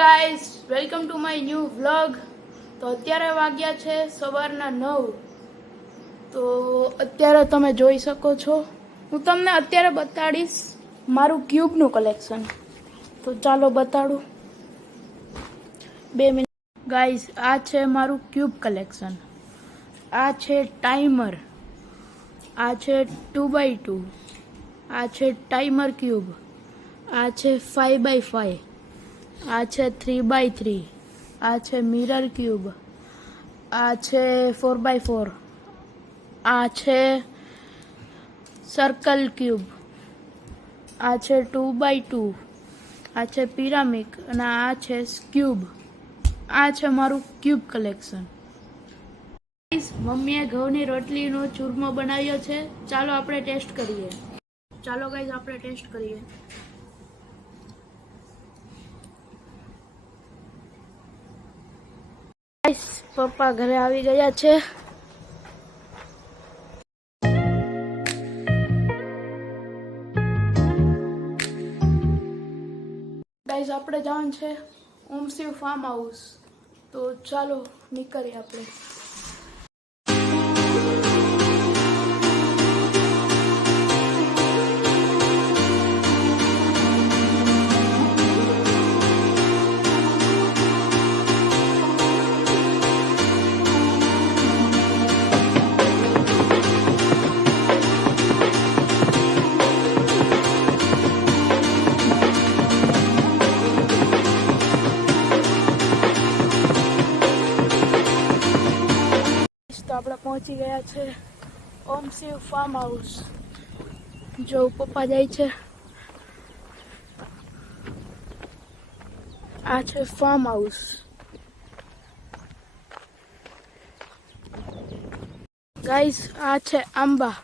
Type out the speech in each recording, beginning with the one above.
Guys welcome to my new vlog. તો અત્યારે વાગ્યા છે સવારના 9. તો અત્યારે તમે જોઈ શકો છો, હું તમને અત્યારે બતાડીશ મારું ક્યુબનું કલેક્શન. તો ચાલો બતાડું. 2 મિનિટ. ગાઈસ આ છે મારું ક્યુબ કલેક્શન. આ છે ટાઈમર, આ છે 2x2, આ છે ટાઈમર ક્યુબ, આ છે 5x5, આ છે 3x3, આ છે મિરર ક્યુબ, આ છે 4x4, આ છે સર્કલ ક્યુબ, આ છે 2x2, આ છે પિરામિડ અને આ છે ક્યુબ. આ છે મારું ક્યુબ કલેક્શન. મમ્મીએ ઘઉંની રોટલીનો ચૂરમો બનાવ્યો છે. ચાલો આપણે ટેસ્ટ કરીએ. ચાલો ગાઈઝ આપણે ટેસ્ટ કરીએ. પપ્પા ઘરે આવી ગયા છે. ગાઈઝ આપણે જવાનું છે ઓમશિવ ફાર્મ હાઉસ. તો ચાલો નીકળીએ આપણે. તો આપણે પહોંચી ગયા છે ઓમશિવ ફાર્મ હાઉસ. જો પપ્પા જાય છે. આ છે ફાર્મ હાઉસ. ગાઈસ આ છે આંબા.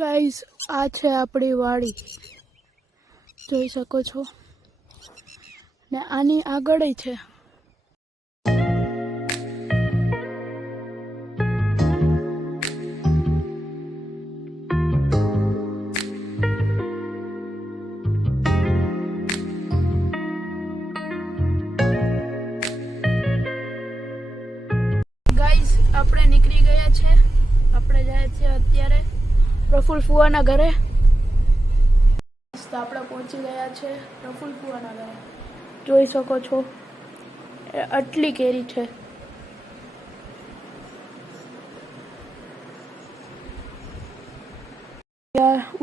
ગાઈસ આ છે આપણી વાડી, જોઈ શકો છો. ને આની આગળ છે ગાઈસ આપણે નીકળી ગયા છે. આપણે જાય છે અત્યારે પ્રફુલ ફુવાના ઘરે. તો આપણે પહોંચી ગયા છે પ્રફુલ ફુવાના ઘરે. જોઈ શકો છો આટલી કેરી છે.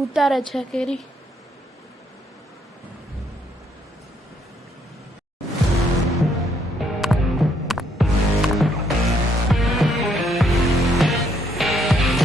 ઉતારે છે કેરી.